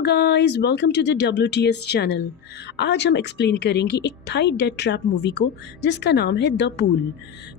Hello guys, welcome to the WTS channel. आज हम explain करेंगे एक थाई डेथ ट्रैप मूवी को जिसका नाम है द पूल।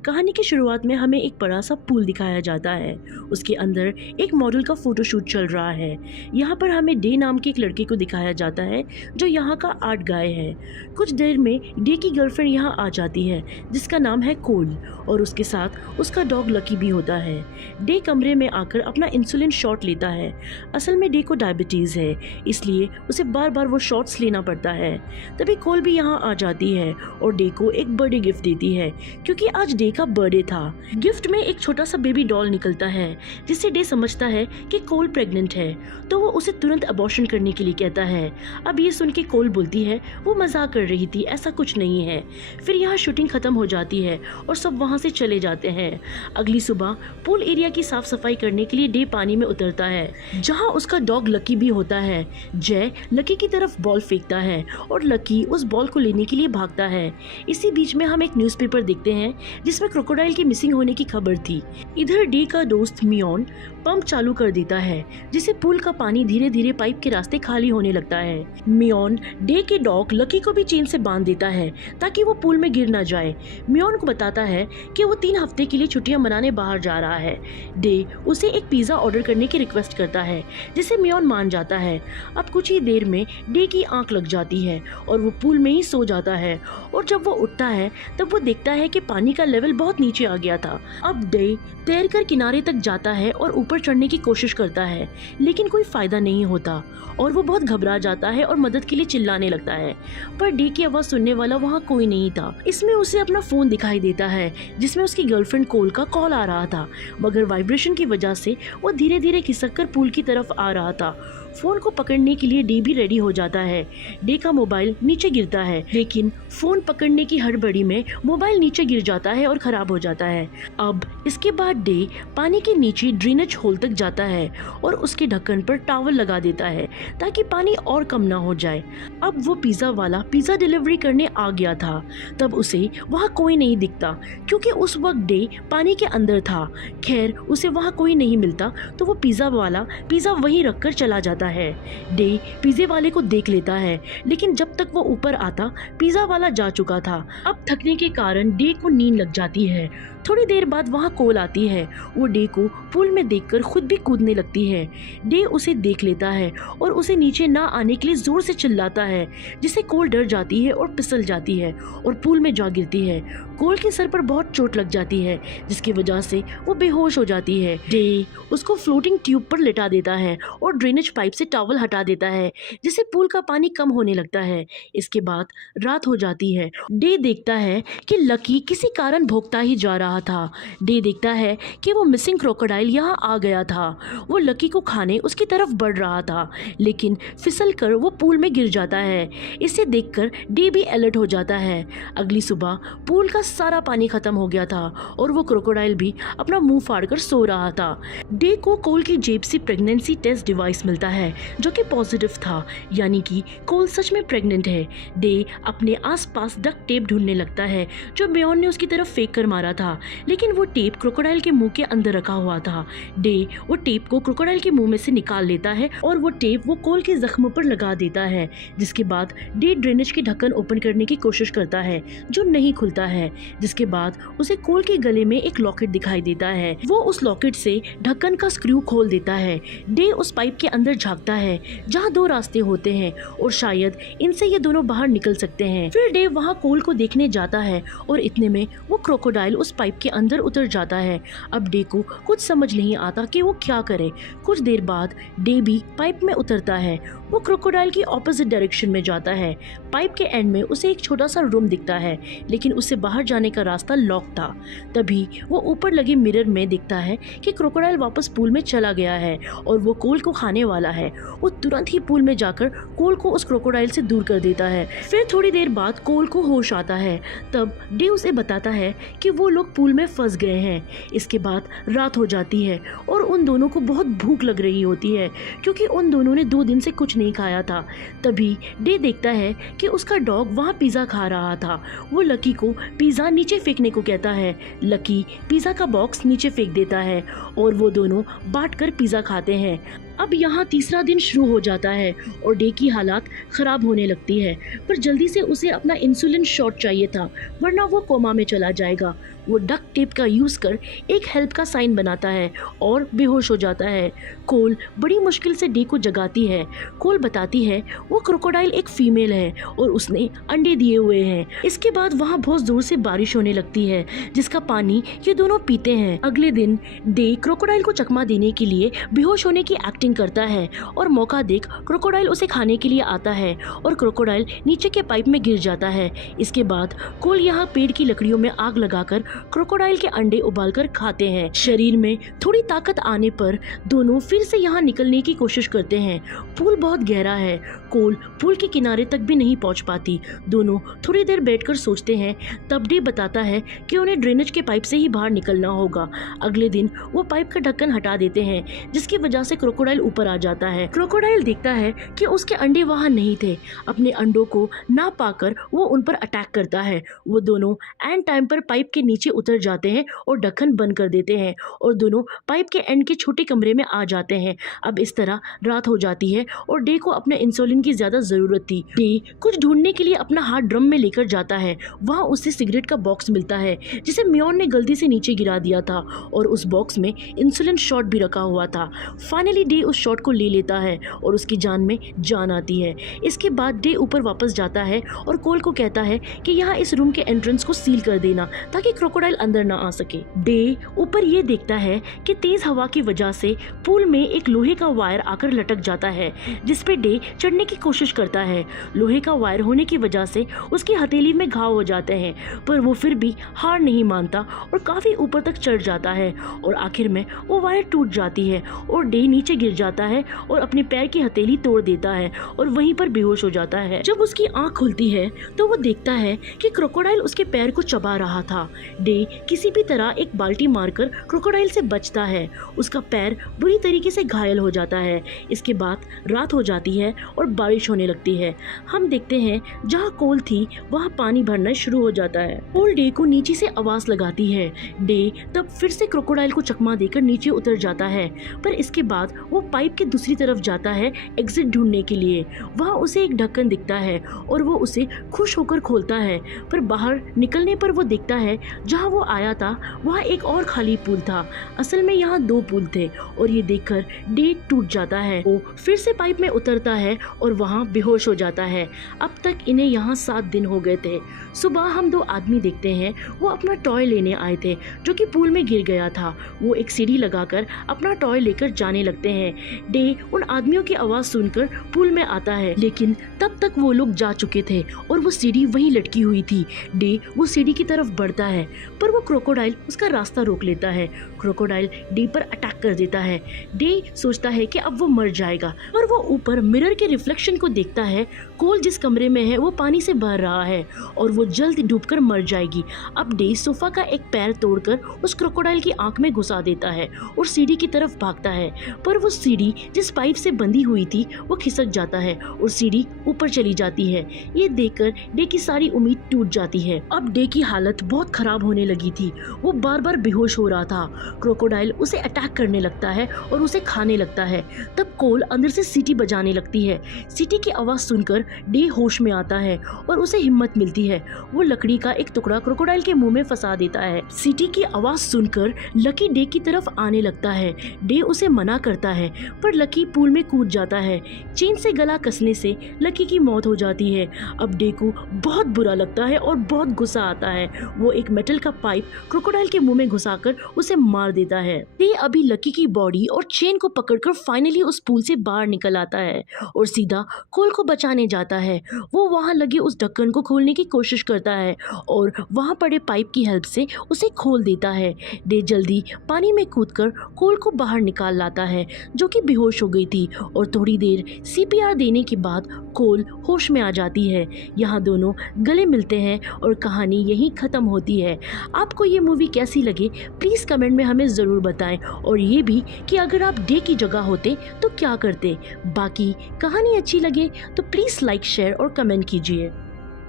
कहानी की शुरुआत में हमें एक बड़ा सा पूल दिखाया जाता है। उसके अंदर एक मॉडल का फोटोशूट चल रहा है। यहाँ पर हमें डे नाम के एक लड़के को दिखाया जाता है जो यहाँ का आर्ट गाय है। कुछ देर में डे की गर्लफ्रेंड यहाँ आ जाती है जिसका नाम है कोल, और उसके साथ उसका डॉग लकी भी होता है। डे कमरे में आकर अपना इंसुलिन शॉट लेता है। असल में डे को डायबिटीज़ है, इसलिए उसे बार बार वो शॉट्स लेना पड़ता है। तभी कोल भी यहाँ आ जाती है और डे को एक बर्थडे गिफ्ट देती है क्योंकि आज डे का बर्थडे था। गिफ्ट में एक छोटा सा बेबी डॉल निकलता है जिससे डे समझता है कि कोल प्रेग्नेंट है, तो वो उसे तुरंत अबॉर्शन करने के लिए कहता है। अब ये सुन के कोल बोलती है वो मजाक कर रही थी, ऐसा कुछ नहीं है। फिर यहाँ शूटिंग खत्म हो जाती है और सब वहाँ से चले जाते हैं। अगली सुबह पूल एरिया की साफ सफाई करने के लिए डे पानी में उतरता है जहाँ उसका डॉग लकी भी होता है। जय लकी की तरफ बॉल फेंकता है और लकी उस बॉल को लेने के लिए भागता है। इसी बीच में हम एक न्यूज़पेपर देखते हैं जिसमें क्रोकोडाइल की मिसिंग होने की खबर थी। इधर डे का दोस्त मियोन पंप चालू कर देता है जिससे पूल का पानी धीरे धीरे पाइप के रास्ते खाली होने लगता है। मियोन डे के डॉग लकी को भी चेन से बांध देता है ताकि वो पूल में गिर ना जाए। मियोन को बताता है कि वो 3 हफ्ते के लिए छुट्टियां मनाने बाहर जा रहा है। डे उसे एक पिज्जा ऑर्डर करने की रिक्वेस्ट करता है जिसे मियोन मान जाता है। अब कुछ ही देर में डे की आंख लग जाती है और वो पूल में ही सो जाता है, और जब वो उठता है तब वो देखता है कि पानी का लेवल बहुत नीचे आ गया था। अब डे तैरकर किनारे तक जाता है और ऊपर चढ़ने की कोशिश करता है, लेकिन कोई फायदा नहीं होता और वो बहुत घबरा जाता है और मदद के लिए चिल्लाने लगता है। पर डे की आवाज सुनने वाला वहाँ कोई नहीं था। इसमें उसे अपना फोन दिखाई देता है जिसमें उसकी गर्लफ्रेंड कोल का कॉल आ रहा था, मगर वाइब्रेशन की वजह से वो धीरे धीरे खिसक कर पूल की तरफ आ रहा था। फोन को पकड़ने के लिए डे भी रेडी हो जाता है। डे का मोबाइल नीचे गिरता है, लेकिन फोन पकड़ने की हड़बड़ी में मोबाइल नीचे गिर जाता है और खराब हो जाता है। अब इसके बाद डे पानी के नीचे ड्रेनेज होल तक जाता है और उसके ढक्कन पर टॉवल लगा देता है ताकि पानी और कम ना हो जाए। अब वो पिज्जा वाला पिज्जा डिलीवरी करने आ गया था। तब उसे वहाँ कोई नहीं दिखता क्योंकि उस वक्त डे पानी के अंदर था। खैर उसे वहाँ कोई नहीं मिलता तो वो पिज्जा वाला पिज्जा वहीं रखकर चला जाता है। डे पिज्जे वाले को देख लेता है, लेकिन जब तक वो ऊपर आता पिज्जा वाला जा चुका था। अब थकने के कारण डे को नींद लग जाती है। थोड़ी देर बाद वहाँ कोल आती है। वो डे को पूल में देखकर खुद भी कूदने लगती है। डे उसे देख लेता है और उसे नीचे ना आने के लिए जोर से चिल्लाता है, जिससे कोल डर जाती है और फिसल जाती है और पूल में जा गिरती है। कोल के सर पर बहुत चोट लग जाती है जिसकी वजह से वो बेहोश हो जाती है। डे उसको फ्लोटिंग ट्यूब पर लिटा देता है और ड्रेनेज पाइप से टॉवल हटा देता है जिससे पूल का पानी कम होने लगता है। इसके बाद रात हो जाती है। डे देखता है कि लकी किसी कारण भोगता ही जा रहा था। डे देखता है कि वो मिसिंग क्रोकोडाइल यहाँ आ गया था। वो लकी को खाने उसकी तरफ बढ़ रहा था, लेकिन फिसल कर वो पूल में गिर जाता है। इसे देखकर डे भी अलर्ट हो जाता है। अगली सुबह पूल का सारा पानी खत्म हो गया था और वो क्रोकोडाइल भी अपना मुंह फाड़कर सो रहा था। डे को कोल की जेब से प्रेगनेंसी टेस्ट डिवाइस मिलता है जो कि पॉजिटिव था, यानी कि कोल सच में प्रेग्नेंट है। डे अपने आसपास डक्ट टेप ढूंढने लगता है जो मेयोन ने उसकी तरफ फेंक कर मारा था, लेकिन वो टेप क्रोकोडाइल के मुंह के अंदर रखा हुआ था। डे वो टेप को क्रोकोडाइल के मुंह में से निकाल लेता है और वो टेप वो कोल के जख्म पर लगा देता है। जिसके बाद डे ड्रेनेज की ढक्कन ओपन करने की कोशिश करता है जो नहीं खुलता है। जिसके बाद उसे कोल के गले में एक लॉकेट दिखाई देता है। वो उस लॉकेट से ढक्कन का स्क्रू खोल देता है। डे उस पाइप के अंदर झांकता है जहाँ 2 रास्ते होते हैं और शायद इनसे ये दोनों बाहर निकल सकते हैं। फिर डे वहाँ कोल को देखने जाता है और इतने में वो क्रोकोडाइल उस पाइप के अंदर उतर जाता है। अब डे को कुछ समझ नहीं आता कि वो क्या करे। कुछ देर बाद डे भी पाइप में उतरता है। वो क्रोकोडाइल की ऑपोजिट डायरेक्शन में जाता है। पाइप के एंड में उसे एक छोटा सा रूम दिखता है, लेकिन उससे बाहर जाने का रास्ता लॉक था। तभी वो ऊपर लगे मिरर में दिखता है कि क्रोकोडाइल वापस पूल में चला गया है और वो कोल को खाने वाला है। वो तुरंत ही पूल में जाकर कोल को उस क्रोकोडाइल से दूर कर देता है। फिर थोड़ी देर बाद कोल को होश आता है। तब डे उसे बताता है कि वो लोग पूल में फंस गए हैं। इसके बाद रात हो जाती है और उन दोनों को बहुत भूख लग रही होती है क्योंकि उन दोनों ने 2 दिन से कुछ नहीं खाया था। तभी डे देखता है कि उसका डॉग वहाँ पिज़्ज़ा खा रहा था। वो लकी को पिज़्ज़ा नीचे फेंकने को कहता है। लकी पिज़्ज़ा का बॉक्स नीचे फेंक देता है और वो दोनों बांट कर पिज़्ज़ा खाते हैं। अब यहाँ तीसरा दिन शुरू हो जाता है और डे की हालात खराब होने लगती है, पर जल्दी से उसे अपना इंसुलिन शॉट चाहिए था, वरना वो कोमा में चला जाएगा। वो डक्ट टेप का यूज कर एक हेल्प का साइन बनाता है और बेहोश हो जाता है। कोल बड़ी मुश्किल से डे को जगाती है। कोल बताती है वो क्रोकोडाइल एक फीमेल है और उसने अंडे दिए हुए हैं। इसके बाद वहाँ बहुत जोर से बारिश होने लगती है, जिसका पानी ये दोनों पीते हैं। अगले दिन डे क्रोकोडाइल को चकमा देने के लिए बेहोश होने की एक्टिंग करता है और मौका देख क्रोकोडाइल उसे खाने के लिए आता है और क्रोकोडाइल नीचे के पाइप में गिर जाता है। इसके बाद कोल यहाँ पेड़ की लकड़ियों में आग लगाकर क्रोकोडाइल के अंडे उबालकर खाते हैं। शरीर में थोड़ी ताकत आने पर दोनों फिर से यहाँ निकलने की कोशिश करते हैं। पूल बहुत गहरा है, कोल पूल के किनारे तक भी नहीं पहुँच पाती। दोनों थोड़ी देर बैठकर सोचते हैं, तब डे बताता है कि उन्हें ड्रेनेज के पाइप से ही बाहर निकलना होगा। अगले दिन वो पाइप का ढक्कन हटा देते हैं, जिसकी वजह से क्रोकोडाइल ऊपर आ जाता है। क्रोकोडाइल देखता है कि उसके अंडे वहाँ नहीं थे। अपने अंडों को ना पाकर वो उन पर अटैक करता है। वो दोनों एंड टाइम पर पाइप के नीचे उतर जाते हैं और ढक्कन बंद कर देते हैं और दोनों पाइप के एंड के छोटे कमरे में आ जाते हैं। अब इस तरह रात हो जाती है और डे को अपने इंसुलिन की ज्यादा जरूरत थी। डे कुछ ढूंढने के लिए अपना हाथ ड्रम में लेकर जाता है। वहाँ उसे सिगरेट का बॉक्स मिलता है, जिसे म्योन ने गलती से नीचे गिरा दिया था और उस बॉक्स में इंसुलिन शॉट भी रखा हुआ था। फाइनली डे उस शॉट को ले लेता है और उसकी जान में जान आती है। इसके बाद डे ऊपर वापस जाता है और कोल को कहता है कि यहाँ इस रूम के एंट्रेंस को सील कर देना ताकि क्रोकोडाइल अंदर ना आ सके। डे ऊपर ये देखता है कि तेज हवा की वजह से पूल में एक लोहे का वायर आकर लटक जाता है, जिसपे डे चढ़ने की कोशिश करता है। लोहे का वायर होने की वजह से उसकी हथेली में घाव हो जाते हैं, पर वो फिर भी हार नहीं मानता और काफी ऊपर तक चढ़ जाता है और आखिर में वो वायर टूट जाती है और डे नीचे गिर जाता है और अपने पैर की हथेली तोड़ देता है और वहीं पर बेहोश हो जाता है। जब उसकी आंख खुलती है तो वो देखता है कि क्रोकोडाइल उसके पैर को चबा रहा था। डे किसी भी तरह एक बाल्टी मारकर क्रोकोडाइल से बचता है। उसका पैर बुरी तरीके से घायल हो जाता है। इसके बाद रात हो जाती है और बारिश होने लगती है। हम देखते हैं जहाँ कोल थी वहाँ पानी भरना शुरू हो जाता है। कोल डे को नीचे से आवाज लगाती है। डे तब फिर से क्रोकोडाइल को चकमा देकर नीचे उतर जाता है, पर इसके बाद वो पाइप के दूसरी तरफ जाता है एग्जिट ढूंढने के लिए। वहाँ उसे एक ढक्कन दिखता है और वो उसे खुश होकर खोलता है, पर बाहर निकलने पर वो देखता है जहाँ वो आया था वहाँ एक और खाली पूल था। असल में यहाँ 2 पूल थे और ये देखकर डे टूट जाता है। वो फिर से पाइप में उतरता है और वहाँ बेहोश हो जाता है। अब तक इन्हें यहाँ 7 दिन हो गए थे। सुबह हम 2 आदमी देखते हैं, वो अपना टॉय लेने आए थे जो कि पूल में गिर गया था। वो एक सीढ़ी लगाकर अपना टॉय लेकर जाने लगते हैं। डे उन आदमियों की आवाज सुनकर पूल में आता है, लेकिन तब तक वो लोग जा चुके थे और वो सीढ़ी वहीं लटकी हुई थी। डे वो सीढ़ी की तरफ बढ़ता है, पर वो क्रोकोडाइल उसका रास्ता रोक लेता है। क्रोकोडाइल डे पर अटैक कर देता है। डे सोचता है कि अब वो मर जाएगा, पर वो ऊपर मिरर के रिफ्लेक्शन को देखता है। कोल जिस कमरे में है वो पानी से भर रहा है और वो जल्द डूबकर मर जाएगी। अब डे सोफा का एक पैर तोड़कर उस क्रोकोडाइल की आंख में घुसा देता है और सीढ़ी की तरफ भागता है, पर वो सीढ़ी जिस पाइप से बंधी हुई थी वो खिसक जाता है और सीढ़ी ऊपर चली जाती है। ये देखकर डे की सारी उम्मीद टूट जाती है। अब डे की हालत बहुत खराब होने लगी थी। वो बार बार बेहोश हो रहा था। क्रोकोडाइल उसे अटैक करने लगता है और उसे खाने लगता है। तब कोल अंदर से सीटी बजाने लगती है। सीटी की आवाज सुनकर डे होश में आता है और उसे हिम्मत मिलती है। वो लकड़ी का एक टुकड़ा क्रोकोडाइल के मुंह में फंसा देता है। सीटी की आवाज सुनकर लकी डे की तरफ आने लगता है। डे उसे मना करता है, पर लकी पूल में कूद जाता है। चेन से गला कसने से लकी की मौत हो जाती है। अब डे को बहुत बुरा लगता है और बहुत गुस्सा आता है। वो एक मेटल का पाइप क्रोकोडाइल के मुंह में घुसाकर उसे मार देता है। डे अभी लकी की बॉडी और चेन को पकड़कर फाइनली उस पूल से बाहर निकल आता है और सीधा कोल को बचाने जाता है। वो वहां लगे उस ढक्कन को खोलने की कोशिश करता है और वहां पड़े पाइप की हेल्प से उसे खोल देता है। डे जल्दी पानी में कूदकर कोल को बाहर निकाल लाता है, जो कि बेहोश हो गई थी, और थोड़ी देर CPR देने के बाद कोल होश में आ जाती है। यहाँ दोनों गले मिलते हैं और कहानी यहीं खत्म होती है। आपको ये मूवी कैसी लगी प्लीज़ कमेंट में हमें ज़रूर बताएं, और ये भी कि अगर आप डे की जगह होते तो क्या करते। बाकी कहानी अच्छी लगे तो प्लीज़ लाइक, शेयर और कमेंट कीजिए।